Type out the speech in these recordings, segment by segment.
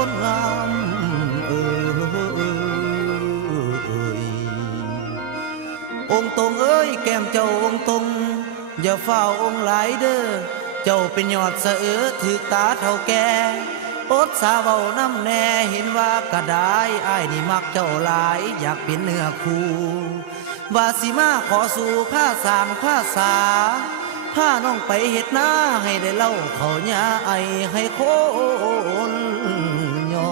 คนงามองค์ตรงเอ้ยแก้มเจ้าองค์ตรงอย่าเฝ้าองค์หลายเด้อเจ้าเป็นยอดสะถือตาเท่าแก่อดสาเว้าน้ำแน่เห็นว่ากระได้อ้ายนี่มักเจ้าหลายอยากเป็นเนื้อคู่ว่าสิมาขอสู่ผ้าสางผ้าสาผ้าน้องไปเฮ็ดหน้าให้ได้เล่าเขาหญ้าไอให้คนยอ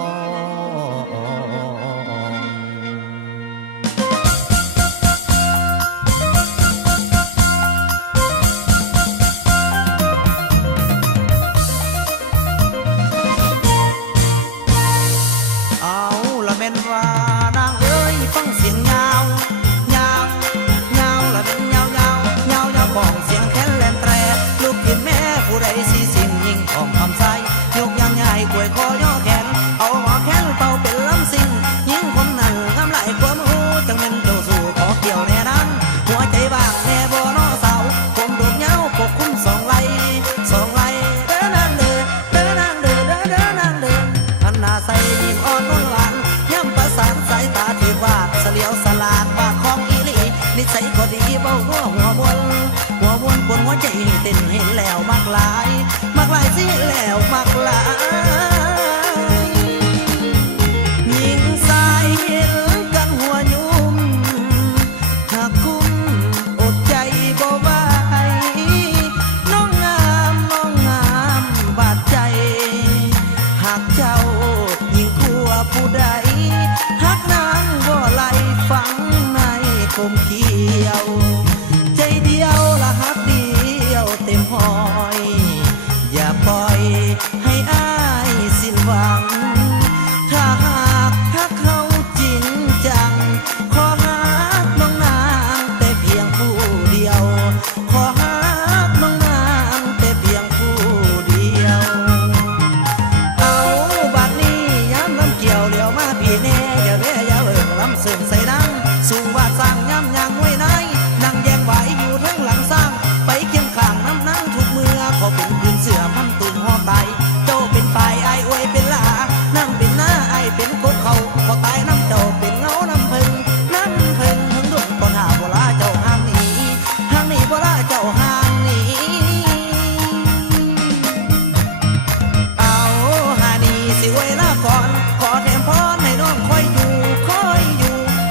ว่านางเอ้ยฟังเสียงยาวยาวยาวละเป็นยาวยาวยาวยาวบอกเสียงแค้นแลนแตรลูกเห็นแม่ผู้ใดสีเสียงยิงของคำใสยกยางใหญ่กล้วยคอย่อแขนเอาหมอแขนเป่าเป็นลำซิงยิงคนนั้นทำลายความหูจังเป็นเจ้าสู่ขอเกี่ยวแน่นั้นหัวใจบ้างแน่บ่นอเสาผมโดดเงาปกคุ้มสองไหลเด้อนางเด้อเด้อนางเด้อเด้อเด้อนางเด้อพันนาใส่ยิ้มอ่อนนวลหวานสายตาที่วาดเสลียวสลากบาดของอีลีนิสัยก็ดีเบาหัวบนปนหัวใจเต้นเห็นแล้วมากหลายสิแล้วมากหลายยิงสายเห็นกันหัวยุ่มหากคุ้มอดใจบ่ไหวน้องงามบาดใจหากเจ้ายิ่งกลัวผู้ใดฮักนางบ่ไหลฝังในกลมเขียวใจเดียวละฮักเดียวเต็มหอยอย่าปล่อยให้อ้ายสิ้นหวังถ้าหากฮักเขาจริงจังขอฮักน้องนางแต่เพียงผู้เดียวขอฮักน้องนางแต่เพียงผู้เดียวเอาบัดนี้ย้ำลำเกี่ยวเลี้ยวมาพี่แน่เสื่อมใส่นังสูงว่าสร้างย้ำยางไว้ไหนนั่งแยงไหวอยู่ทั้งหลังสร้างไปเคียงข้างน้ำนั่งทุกเมื่อขอเป็นคืนเสือพันตุ่มห่อไตเจ้าเป็นฝ่ายไอ้อวยเป็นลานั่งเป็นหน้าไอ้เป็นกบเขาพอตายน้ำเจ้าเป็นเงาน้ำพึ่งถึงดวงตอนหาโบราเจ้าห่างนี้โบราเจ้าห่างนี้เอาหานี้สิไว้ละก่อนขอแถมพรให้น้องคอยอยู่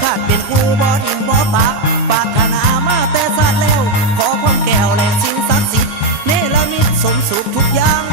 ขาดเป็นคู่บ่ทิมบ่ปากปากขนามาแต่สัตว์แล้วขอพร้อมแก้วและสิ่งศักดิ์สิทธิ์เนรมิตสมสุขทุกอย่าง